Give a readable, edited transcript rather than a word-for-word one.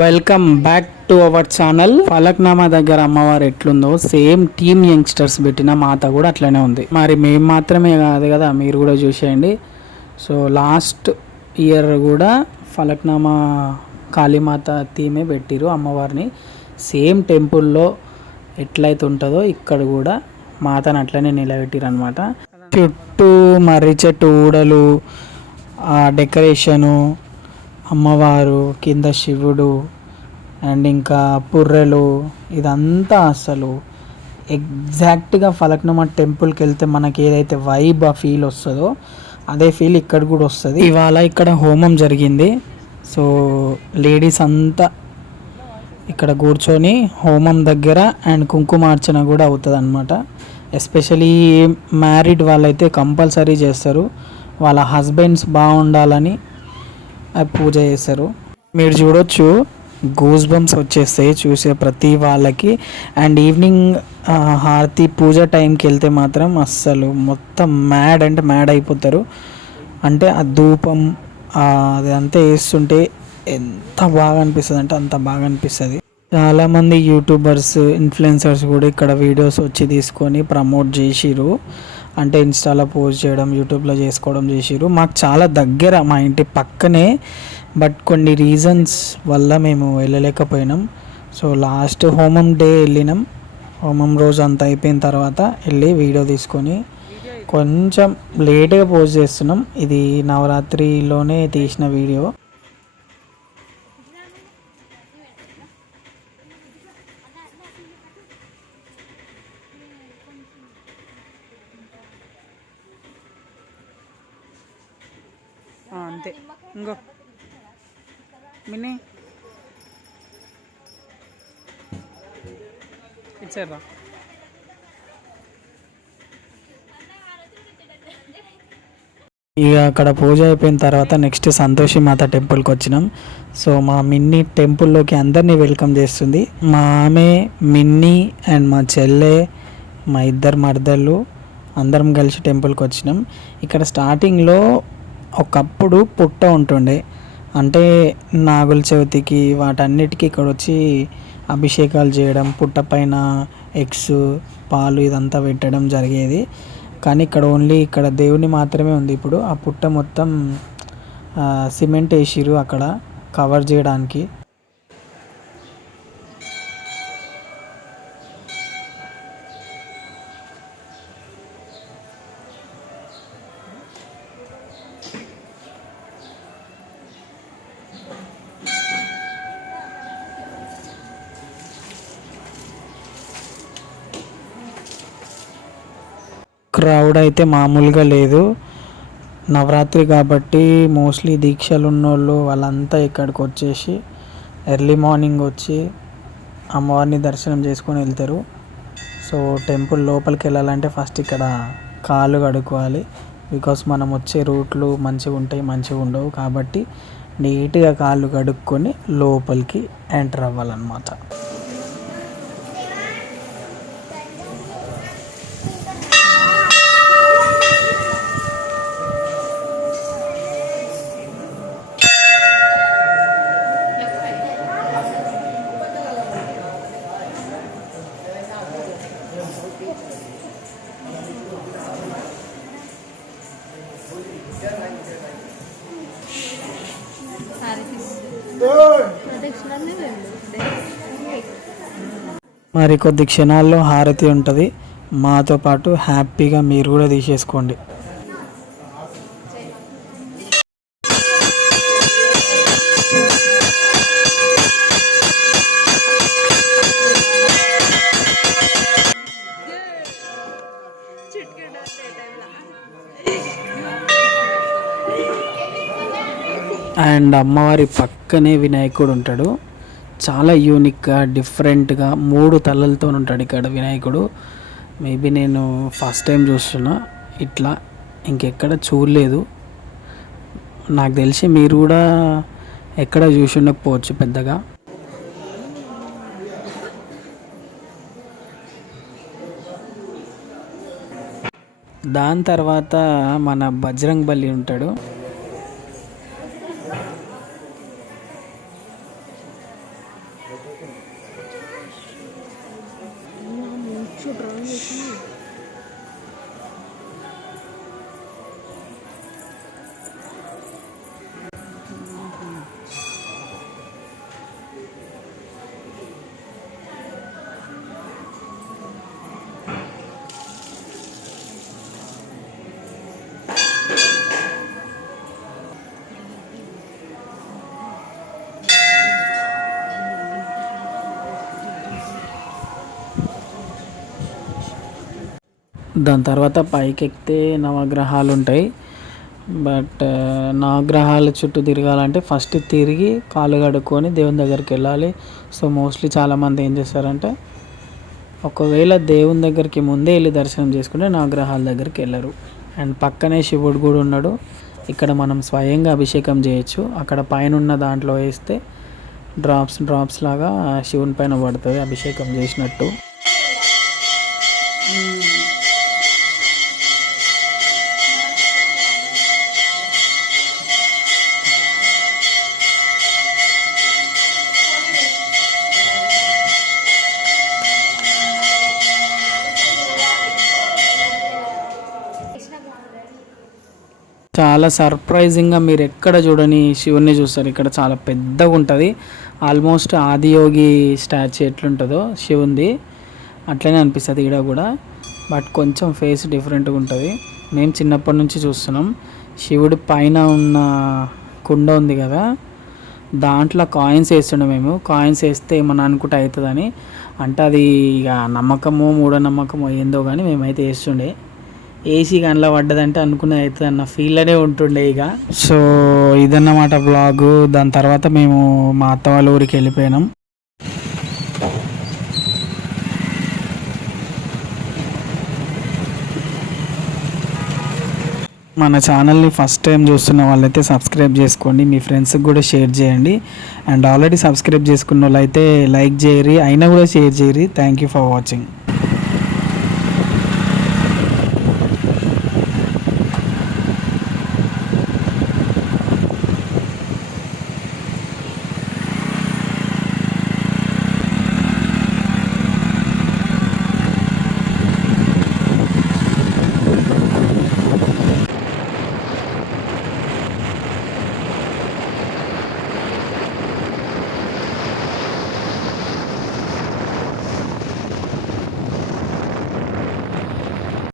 Welcome back to our channel. Falaknuma దగ్గర అమ్మవారు ఎట్లుందో సేమ్ టీమ్ యంగ్స్టర్స్ పెట్టిన మాత కూడా అట్లనే ఉంది. మరి మేము మాత్రమే కాదు కదా, మీరు కూడా చూసేయండి. సో లాస్ట్ ఇయర్ కూడా ఫలక్నామా కాళీమాత థీమే పెట్టిరు అమ్మవారిని. సేమ్ టెంపుల్లో ఎట్లయితే ఉంటుందో ఇక్కడ కూడా మాతను అట్లనే నిలబెట్టిరు అనమాట. చుట్టూ మర్రి చెట్టు ఊడలు, డెకరేషను, అమ్మవారు కింద శివుడు అండ్ ఇంకా పుర్రెలు, ఇదంతా అసలు ఎగ్జాక్ట్గా ఫలక్నామా టెంపుల్కి వెళ్తే మనకి ఏదైతే వైబ్ ఆ ఫీల్ వస్తుందో అదే ఫీల్ ఇక్కడ కూడా వస్తుంది. ఇవాళ ఇక్కడ హోమం జరిగింది. సో లేడీస్ అంతా ఇక్కడ కూర్చొని హోమం దగ్గర అండ్ కుంకుమార్చన కూడా అవుతుంది అనమాట. ఎస్పెషలీ మ్యారీడ్ వాళ్ళైతే కంపల్సరీ చేస్తారు. వాళ్ళ హస్బెండ్స్ బాగుండాలని పూజ చేస్తారు. మీరు చూడొచ్చు, గూస్ బంప్స్ వచ్చేస్తాయి చూసే ప్రతి వాళ్ళకి. అండ్ ఈవినింగ్ హారతి పూజ టైంకి వెళ్తే మాత్రం అస్సలు మొత్తం మ్యాడ్ అంటే మ్యాడ్ అయిపోతారు. అంటే ఆ ధూపం అది అంతా వేస్తుంటే ఎంత బాగా అనిపిస్తుంది అంటే అంత బాగా అనిపిస్తుంది. చాలామంది యూట్యూబర్స్, ఇన్ఫ్లుయెన్సర్స్ కూడా ఇక్కడ వీడియోస్ వచ్చి తీసుకొని ప్రమోట్ చేసిరు. అంటే ఇన్స్టాలో పోస్ట్ చేయడం, యూట్యూబ్లో చేసుకోవడం చేసిరు. మాకు చాలా దగ్గర, మా ఇంటి పక్కనే. బట్ కొన్ని రీజన్స్ వల్ల మేము వెళ్ళలేకపోయినాం. సో లాస్ట్ హోమం డే వెళ్ళినాం. హోమం రోజు అంతా అయిపోయిన తర్వాత వెళ్ళి వీడియో తీసుకొని కొంచెం లేట్గా పోస్ట్ చేస్తున్నాం. ఇది నవరాత్రిలోనే తీసిన వీడియో. అంతే. ఇంకో మినీ ఇచ్చారా? ఇక అక్కడ పూజ అయిపోయిన తర్వాత నెక్స్ట్ సంతోషి మాత టెంపుల్కి వచ్చినాం. సో మా మిన్నీ టెంపుల్లోకి అందరినీ వెల్కమ్ చేస్తుంది. మా ఆమె, మిన్నీ అండ్ మా చెల్లె, మా ఇద్దరు మర్దళ్ళు అందరం కలిసి టెంపుల్కి వచ్చినాం. ఇక్కడ స్టార్టింగ్లో ఒకప్పుడు పుట్ట ఉంటుండే, అంటే నాగుల చవితికి వాటన్నిటికీ ఇక్కడ వచ్చి అభిషేకాలు చేయడం, పుట్ట పైన ఎగ్స్, పాలు ఇదంతా పెట్టడం జరిగేది. కానీ ఇక్కడ ఓన్లీ ఇక్కడ దేవుని మాత్రమే ఉంది. ఇప్పుడు ఆ పుట్ట మొత్తం సిమెంట్ వేసిరు అక్కడ కవర్ చేయడానికి. క్రౌడ్ అయితే మామూలుగా లేదు. నవరాత్రి కాబట్టి మోస్ట్లీ దీక్షలు ఉన్నోళ్ళు వాళ్ళంతా ఇక్కడికి వచ్చేసి ఎర్లీ మార్నింగ్ వచ్చి అమ్మవారిని దర్శనం చేసుకొని వెళ్తారు. సో టెంపుల్ లోపలికి వెళ్ళాలంటే ఫస్ట్ ఇక్కడ కాళ్ళు కడుక్కోవాలి. బికాస్ మనం వచ్చే రూట్లు మంచిగా ఉంటాయి, మంచిగా ఉండవు. కాబట్టి నీట్గా కాళ్ళు కడుక్కొని లోపలికి ఎంటర్ అవ్వాలన్నమాట. మరి కొద్ది క్షణాల్లో హారతి ఉంటుంది. మాతో పాటు హ్యాపీగా మీరు కూడా తీసేసుకోండి. అండ్ అమ్మవారి పక్కనే వినాయకుడు ఉంటాడు. చాలా యూనిక్గా, డిఫరెంట్గా 3 తలలతో ఉంటాడు ఇక్కడ వినాయకుడు. మేబీ నేను ఫస్ట్ టైం చూస్తున్నా ఇట్లా, ఇంకెక్కడ చూడలేదు. నాకు తెలిసి మీరు కూడా ఎక్కడ చూసి ఉండకపోవచ్చు పెద్దగా. దాని తర్వాత మన బజరంగ్ బలి ఉంటాడు. దాని తర్వాత పైకి ఎక్కితే నవగ్రహాలు ఉంటాయి. బట్ నవగ్రహాల చుట్టూ తిరగాలంటే ఫస్ట్ తిరిగి కాళ్ళు కడుక్కొని దేవుని దగ్గరికి వెళ్ళాలి. సో మోస్ట్లీ చాలామంది ఏం చేస్తారంటే ఒకవేళ దేవుని దగ్గరికి ముందే వెళ్ళి దర్శనం చేసుకుంటే నవగ్రహాల దగ్గరికి వెళ్ళరు. అండ్ పక్కనే శివుడు కూడా ఉన్నాడు. ఇక్కడ మనం స్వయంగా అభిషేకం చేయొచ్చు. అక్కడ పైన ఉన్న దాంట్లో వేస్తే డ్రాప్స్ లాగా శివుని పైన పడుతుంది అభిషేకం చేసినట్టు. చాలా సర్ప్రైజింగ్గా మీరు ఎక్కడ చూడని శివుణ్ణి చూస్తారు. ఇక్కడ చాలా పెద్దగా ఉంటుంది. ఆల్మోస్ట్ ఆదియోగి స్టాచ్యూ ఎట్లుంటుందో శివుంది అట్లనే అనిపిస్తుంది ఇక్కడ కూడా. బట్ కొంచెం ఫేస్ డిఫరెంట్గా ఉంటుంది. మేము చిన్నప్పటి నుంచి చూస్తున్నాం. శివుడి పైన ఉన్న కుండ ఉంది కదా, దాంట్లో కాయిన్స్ వేస్తుండే మేము. కాయిన్స్ వేస్తే ఏమన్నా అనుకుంటే అవుతుందని. అంటే అది ఇక నమ్మకమో మూఢనమ్మకమో ఏందో కానీ మేమైతే వేస్తుండే. ఏసీ గన్లో పడ్డదంటే అనుకునేది అవుతుంది అన్న ఫీల్లోనే ఉంటుండే ఇక. సో ఇదన్నమాట బ్లాగు. దాని తర్వాత మేము మా అత్త వాళ్ళ ఊరికి వెళ్ళిపోయినాం. మన ఛానల్ని ఫస్ట్ టైం చూస్తున్న వాళ్ళైతే సబ్స్క్రైబ్ చేసుకోండి, మీ ఫ్రెండ్స్కి కూడా షేర్ చేయండి. అండ్ ఆల్రెడీ సబ్స్క్రైబ్ చేసుకున్న వాళ్ళైతే లైక్ చేయరి, అయినా కూడా షేర్ చేయరి. Thank you for watching.